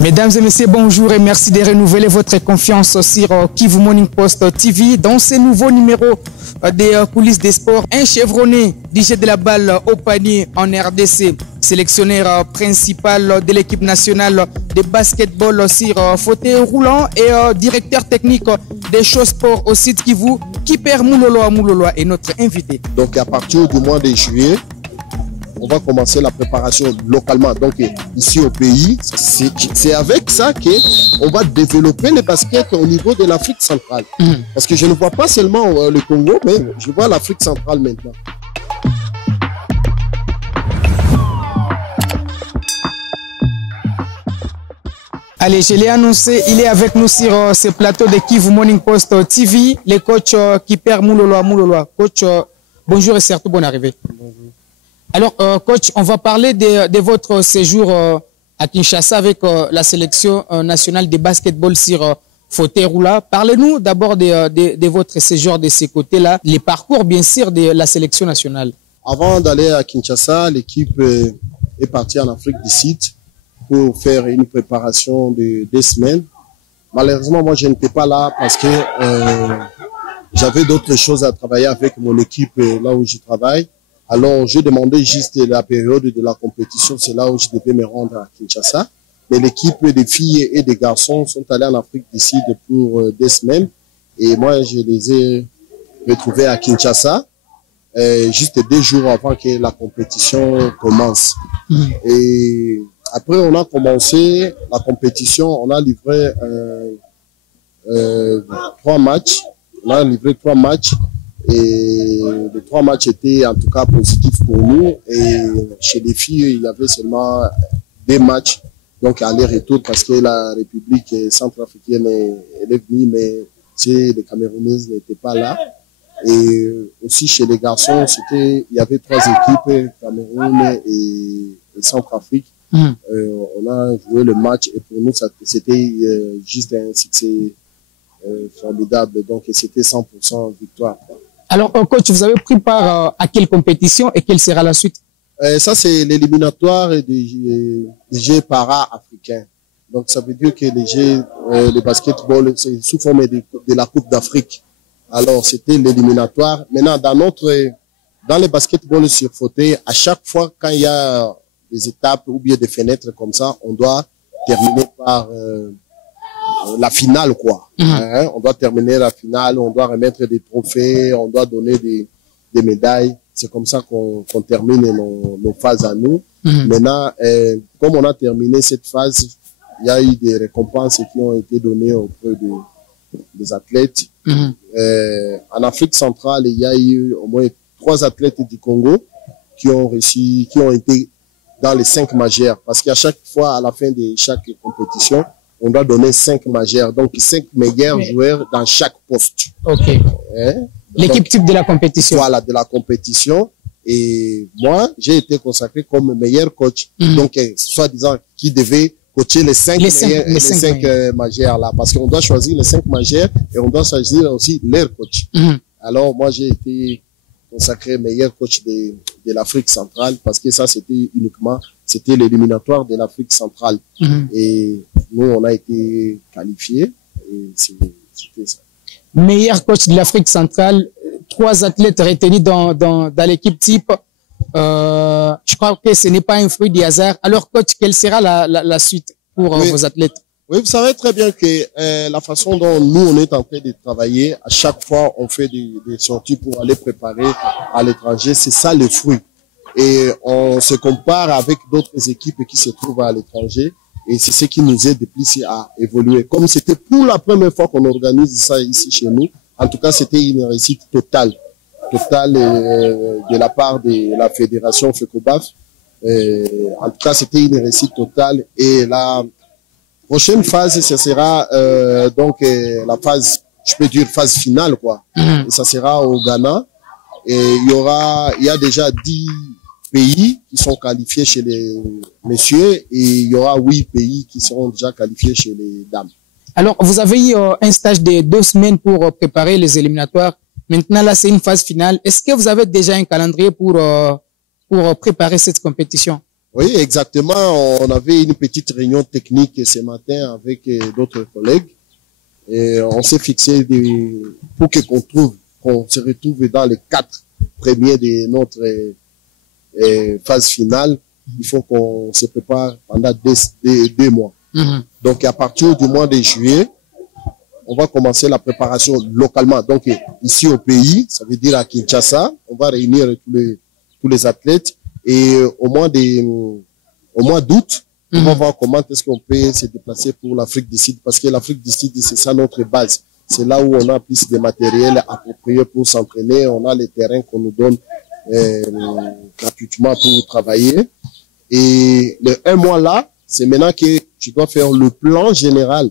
Mesdames et messieurs, bonjour et merci de renouveler votre confiance sur Kivu Morning Post TV. Dans ce nouveau numéro des coulisses des sports, un chevronné du jet de la balle au panier en RDC, sélectionneur principal de l'équipe nationale de basketball sur fauteuil roulant et directeur technique des Show Sports au site Kivu, Kiper Mouloloa est notre invité. Donc à partir du mois de juillet, on va commencer la préparation localement, donc ici au pays. C'est avec ça qu'on va développer le basket au niveau de l'Afrique centrale. Parce que je ne vois pas seulement le Congo, mais je vois l'Afrique centrale maintenant. Allez, je l'ai annoncé, il est avec nous sur ce plateau de Kivu Morning Post TV, le coach Kiper Mouloloa. Coach, bonjour et surtout bonne arrivée. Bonjour. Alors, coach, on va parler de votre séjour à Kinshasa avec la sélection nationale de basketball sur fauteuil roulant. Parlez-nous d'abord de votre séjour de ces côtés-là, les parcours bien sûr de la sélection nationale. Avant d'aller à Kinshasa, l'équipe est partie en Afrique du Sud pour faire une préparation de 2 semaines. Malheureusement, moi, je n'étais pas là parce que j'avais d'autres choses à travailler avec mon équipe là où je travaille. Alors, je demandais juste la période de la compétition, c'est là où je devais me rendre à Kinshasa. Mais l'équipe des filles et des garçons sont allés en Afrique du Sud pour 2 semaines. Et moi, je les ai retrouvés à Kinshasa, juste 2 jours avant que la compétition commence. Et après, on a commencé la compétition, on a livré 3 matchs. On a livré 3 matchs. Et les 3 matchs étaient en tout cas positifs pour nous. Et chez les filles, il y avait seulement 2 matchs, donc aller-retour, parce que la République centrafricaine est venue, mais les Camerounaises n'étaient pas là. Et aussi chez les garçons, il y avait 3 équipes, Cameroun et Centrafrique. On a joué le match et pour nous, c'était juste un succès formidable. Donc c'était 100% victoire. Alors, coach, vous avez pris part à quelle compétition et quelle sera la suite? Ça, c'est l'éliminatoire des Jeux para-africains. Donc, ça veut dire que les Jeux de basketball, c'est sous forme de la Coupe d'Afrique. Alors, c'était l'éliminatoire. Maintenant, dans les basketball sur fauteuil, à chaque fois, quand il y a des étapes ou bien des fenêtres comme ça, on doit terminer par la finale, quoi. On doit terminer la finale, on doit remettre des trophées, on doit donner des médailles. C'est comme ça qu'on termine nos phases à nous. Maintenant, comme on a terminé cette phase, il y a eu des récompenses qui ont été données auprès des athlètes. En Afrique centrale, il y a eu au moins 3 athlètes du Congo qui ont été dans les 5 majeurs. Parce qu'à chaque fois, à la fin de chaque compétition, on doit donner 5 majeurs, donc 5 meilleurs joueurs dans chaque poste. Ok. L'équipe type de la compétition. Voilà, de la compétition. Et moi, j'ai été consacré comme meilleur coach. Donc, soi-disant, qui devait coacher les 5 majeurs là. Parce qu'on doit choisir les 5 majeurs et on doit choisir aussi leur coach. Alors, moi, j'ai été consacré meilleur coach de l'Afrique centrale parce que ça, c'était l'éliminatoire de l'Afrique centrale. Et nous, on a été qualifiés et c'était ça. Meilleur coach de l'Afrique centrale, 3 athlètes retenus dans l'équipe type. Je crois que ce n'est pas un fruit du hasard. Alors, coach, quelle sera la suite pour vos athlètes? Oui, vous savez très bien que la façon dont nous, on est en train de travailler, à chaque fois, on fait des sorties pour aller préparer à l'étranger. C'est ça le fruit. Et on se compare avec d'autres équipes qui se trouvent à l'étranger. Et c'est ce qui nous aide de plus à évoluer. Comme c'était pour la première fois qu'on organise ça ici chez nous, en tout cas, c'était une réussite totale de la part de la fédération FECOBAF. En tout cas, c'était une réussite totale. Et la prochaine phase, ce sera la phase, je peux dire phase finale, quoi. Et ça sera au Ghana. Et il y a déjà 10 pays qui sont qualifiés chez les messieurs et il y aura 8 pays qui seront déjà qualifiés chez les dames. Alors, vous avez eu un stage de 2 semaines pour préparer les éliminatoires. Maintenant, là, c'est une phase finale. Est-ce que vous avez déjà un calendrier pour préparer cette compétition? Oui, exactement. On avait une petite réunion technique ce matin avec d'autres collègues. Et on s'est fixé pour qu'on se retrouve dans les 4 premiers de notre phase finale. Il faut qu'on se prépare pendant 2 mois. Donc, à partir du mois de juillet, on va commencer la préparation localement. Donc, ici au pays, ça veut dire à Kinshasa, on va réunir tous les athlètes. Et au mois d'août, on va voir comment est-ce qu'on peut se déplacer pour l'Afrique du Sud, parce que l'Afrique du Sud, c'est ça notre base. C'est là où on a plus de matériel approprié pour s'entraîner. On a les terrains qu'on nous donne gratuitement pour travailler. Et le 1 mois là, c'est maintenant que je dois faire le plan général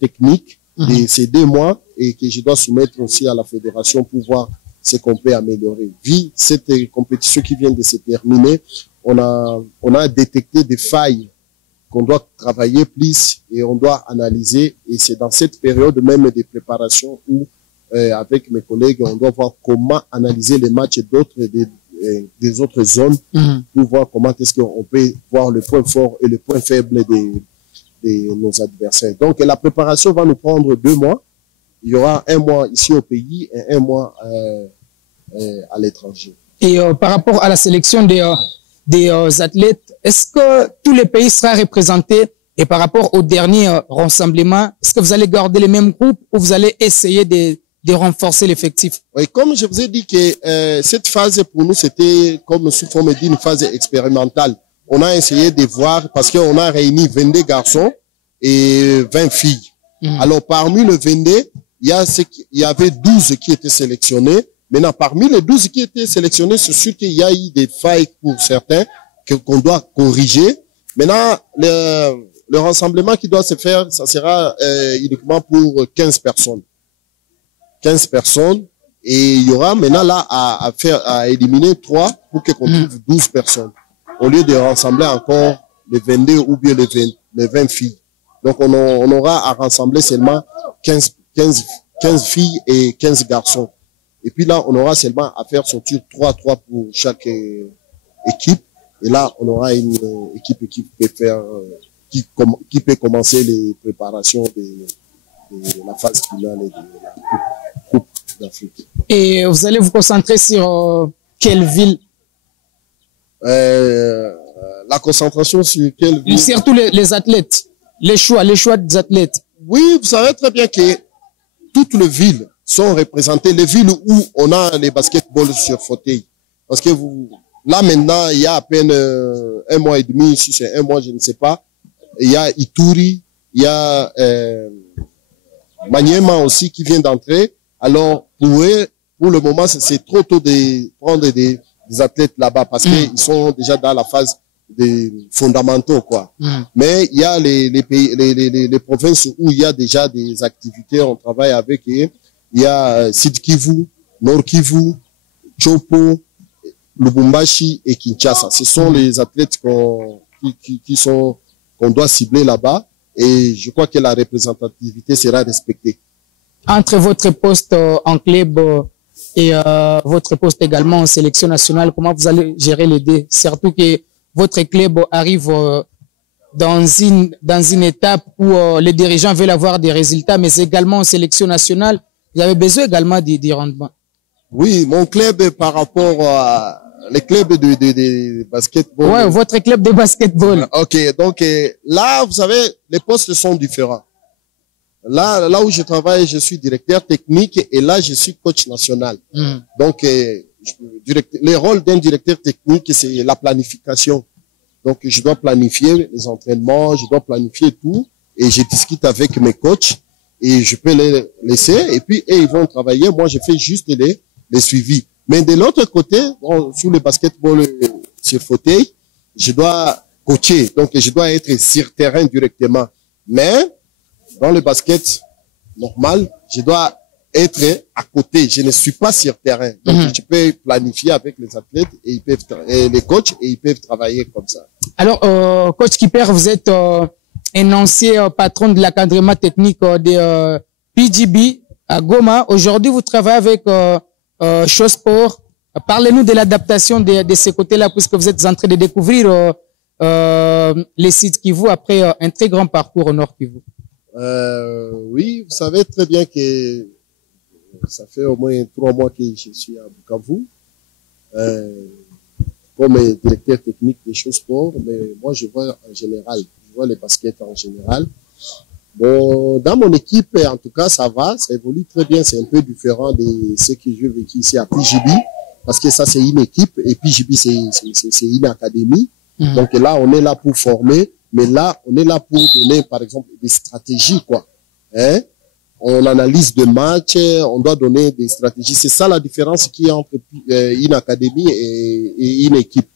technique de ces 2 mois et que je dois soumettre aussi à la fédération pour voir ce qu'on peut améliorer. Vu cette compétition qui vient de se terminer, on a détecté des failles qu'on doit travailler plus et on doit analyser. Et c'est dans cette période même de préparation où, avec mes collègues, on doit voir comment analyser les matchs des autres zones pour voir comment est-ce qu'on peut voir le point fort et le point faible de nos adversaires. Donc, la préparation va nous prendre 2 mois. Il y aura 1 mois ici au pays et 1 mois à l'étranger. Et par rapport à la sélection des athlètes, est-ce que tous les pays seront représentés? Et par rapport au dernier rassemblement, est-ce que vous allez garder les mêmes groupes ou vous allez essayer de renforcer l'effectif? Oui, comme je vous ai dit que cette phase pour nous, c'était comme sous forme d'une phase expérimentale. On a essayé de voir, parce qu'on a réuni 22 garçons et 20 filles. Alors, parmi les 22, il y avait 12 qui étaient sélectionnés. Maintenant, parmi les 12 qui étaient sélectionnés, c'est sûr qu'il y a eu des failles pour certains qu'on doit corriger. Maintenant, le rassemblement qui doit se faire, ça sera uniquement pour 15 personnes. 15 personnes. Et il y aura maintenant là à éliminer 3 pour qu'on trouve 12 personnes. Au lieu de rassembler encore les 22 ou bien les 20 filles. Donc, on aura à rassembler seulement 15 filles et 15 garçons. Et puis là, on aura seulement à faire sortir 3 pour chaque équipe. Et là, on aura une équipe qui peut faire, qui peut commencer les préparations de la phase finale de la Coupe d'Afrique. Et vous allez vous concentrer sur quelle ville? La concentration sur quelle ville? Surtout les athlètes. Les choix des athlètes. Oui, vous savez très bien que toutes les villes sont représentées, les villes où on a les basketballs sur fauteuil. Parce que là maintenant, il y a à peine 1 mois et demi, si c'est 1 mois, je ne sais pas. Il y a Ituri, il y a Maniema aussi qui vient d'entrer. Alors, pour le moment, c'est trop tôt de prendre des athlètes là-bas parce qu'ils sont déjà dans la phase des fondamentaux, quoi. Mais il y a les provinces où il y a déjà des activités, on travaille avec eux. Il y a Sud Kivu, Nord Kivu, Chopo, Lubumbashi et Kinshasa. Ce sont les athlètes qu'on doit cibler là-bas et je crois que la représentativité sera respectée. Entre votre poste en club et votre poste également en sélection nationale, comment vous allez gérer les deux? Surtout que votre club arrive dans une étape où les dirigeants veulent avoir des résultats, mais également en sélection nationale, vous avez besoin également du rendement. Oui, mon club par rapport à les clubs de basketball. Ouais, votre club de basketball. Ok, donc là, vous savez, les postes sont différents. Là où je travaille, je suis directeur technique et là, je suis coach national. Donc, le rôle d'un directeur technique, c'est la planification. Donc, je dois planifier les entraînements, je dois planifier tout et je discute avec mes coachs et je peux les laisser et puis ils vont travailler. Moi, je fais juste les suivis. Mais de l'autre côté, sur le basketball sur fauteuil, je dois coacher. Donc, je dois être sur terrain directement. Mais dans le basket normal, je dois être à côté. Je ne suis pas sur terrain. Donc, je peux planifier avec les athlètes et les coachs et ils peuvent travailler comme ça. Alors, coach Kipper, vous êtes un ancien patron de l'encadrement technique de PGB à Goma. Aujourd'hui, vous travaillez avec Show Sport. Parlez-nous de l'adaptation de ces côtés-là, puisque vous êtes en train de découvrir les sites Kivu après un très grand parcours au Nord Kivu? Oui, vous savez très bien que ça fait au moins 3 mois que je suis à Bukavu, comme directeur technique des choses sport, mais moi je vois en général, je vois les baskets en général. Bon, dans mon équipe, en tout cas, ça va, ça évolue très bien, c'est un peu différent de ce que j'ai vécu ici à PJB, parce que ça c'est une équipe, et PJB c'est une académie. Donc là, on est là pour former, mais là, on est là pour donner, par exemple, des stratégies, quoi. Hein? On analyse des matchs, on doit donner des stratégies. C'est ça la différence qu'il y a entre une académie et une équipe.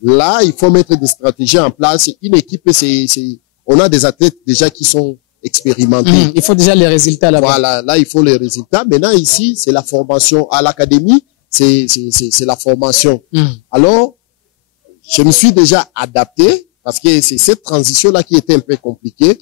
Là, il faut mettre des stratégies en place. Une équipe, on a des athlètes déjà qui sont expérimentés. Il faut déjà les résultats là-bas. Voilà, là, il faut les résultats. Maintenant, ici, c'est la formation. À l'académie, c'est la formation. Alors, je me suis déjà adapté parce que c'est cette transition-là qui était un peu compliquée.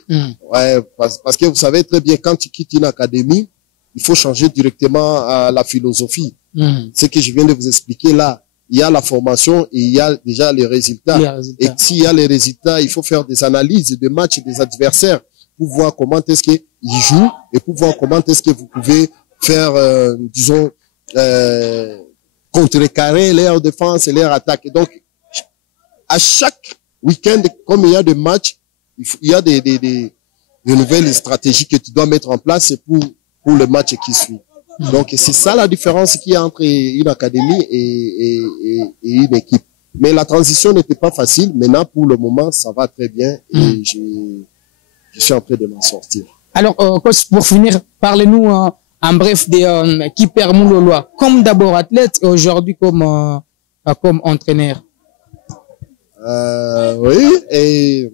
Ouais, parce que vous savez très bien, quand tu quittes une académie, il faut changer directement la philosophie. Ce que je viens de vous expliquer là, il y a la formation et il y a déjà les résultats. Et s'il y a les résultats, il faut faire des analyses de matchs des adversaires pour voir comment est-ce qu'ils jouent et pour voir comment est-ce que vous pouvez faire, disons, contrecarrer leur défense et leur attaque. Et donc, à chaque week-end, comme il y a des matchs, il y a des nouvelles stratégies que tu dois mettre en place pour le match qui suit. Donc, c'est ça la différence qu'il y a entre une académie et une équipe. Mais la transition n'était pas facile. Maintenant, pour le moment, ça va très bien et je suis en train de m'en sortir. Alors, coach, pour finir, parlez-nous en bref de Kipper Mouloloa, comme d'abord athlète et aujourd'hui comme entraîneur. Oui, et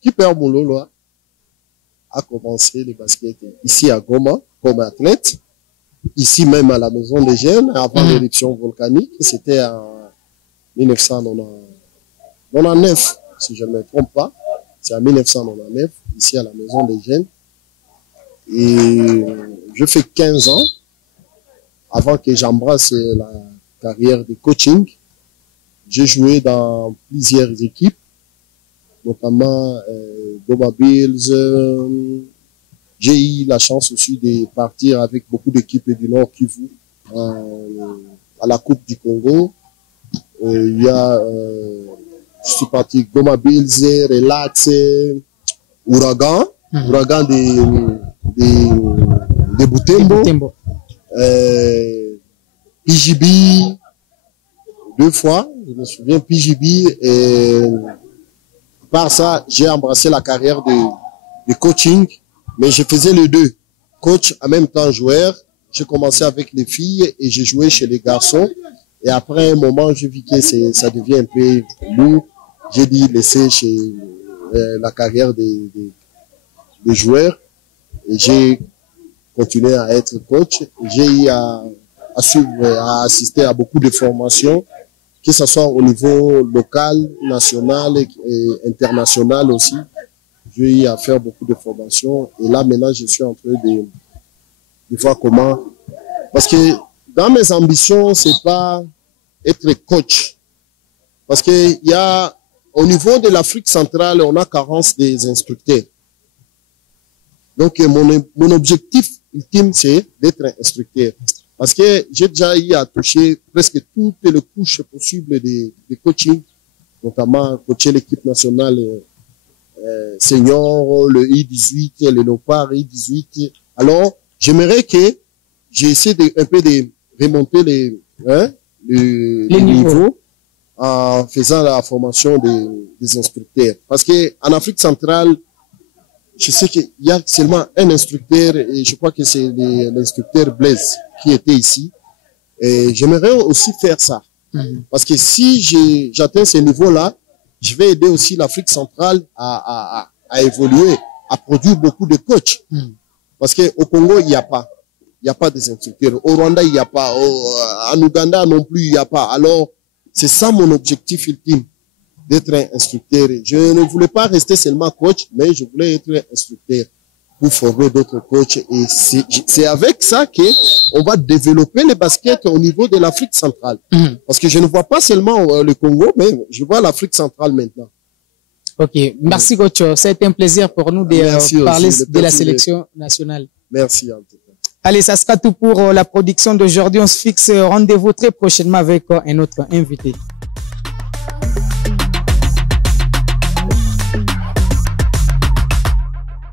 Kipper Mouloloa a commencé le basket ici à Goma comme athlète, ici même à la Maison des Jeunes, avant l'éruption volcanique. C'était en 1999, si je ne me trompe pas. C'est en 1999, ici à la Maison des Jeunes. Et je fais 15 ans avant que j'embrasse la carrière de coaching. J'ai joué dans plusieurs équipes, notamment Goma Bills. J'ai eu la chance aussi de partir avec beaucoup d'équipes du Nord Kivu à la Coupe du Congo. Il y a, je suis parti Goma Bills, Relax, Ouragan, Ouragan de Butembo, PJB, 2 fois, je me souviens, PJB, et par ça, j'ai embrassé la carrière de coaching, mais je faisais les deux, coach en même temps joueur. J'ai commencé avec les filles et j'ai joué chez les garçons. Et après un moment, j'ai vu que ça devient un peu lourd. J'ai dit laisser chez la carrière des joueurs et j'ai continué à être coach. J'ai eu à assister à beaucoup de formations, que ce soit au niveau local, national et international aussi. J'ai eu à faire beaucoup de formations et là maintenant je suis en train de voir comment, parce que dans mes ambitions c'est pas être coach, parce que il y a au niveau de l'Afrique centrale on a carence des instructeurs. Donc mon objectif ultime c'est d'être instructeur, parce que j'ai déjà eu à toucher presque toutes les couches possibles de coaching, notamment coacher l'équipe nationale senior, le I-18, le Léopard I-18. Alors, j'aimerais que j'essaie un peu de remonter les niveaux en faisant la formation des instructeurs. Parce que en Afrique centrale, je sais qu'il y a seulement un instructeur et je crois que c'est l'instructeur Blaise qui était ici. Et j'aimerais aussi faire ça. Parce que si j'atteins ce niveau-là, je vais aider aussi l'Afrique centrale à évoluer, à produire beaucoup de coachs. Parce que au Congo, il n'y a pas des instructeurs. Au Rwanda, il n'y a pas. En Ouganda non plus, il n'y a pas. Alors, c'est ça mon objectif ultime, d'être un instructeur. Je ne voulais pas rester seulement coach, mais je voulais être instructeur. pour former d'autres coachs. Et c'est avec ça que on va développer les baskets au niveau de l'Afrique centrale. Parce que je ne vois pas seulement le Congo, mais je vois l'Afrique centrale maintenant. Ok, merci coach. C'est un plaisir pour nous de parler de la sélection nationale. Merci en tout cas. Allez, ça sera tout pour la production d'aujourd'hui. On se fixe rendez-vous très prochainement avec un autre invité.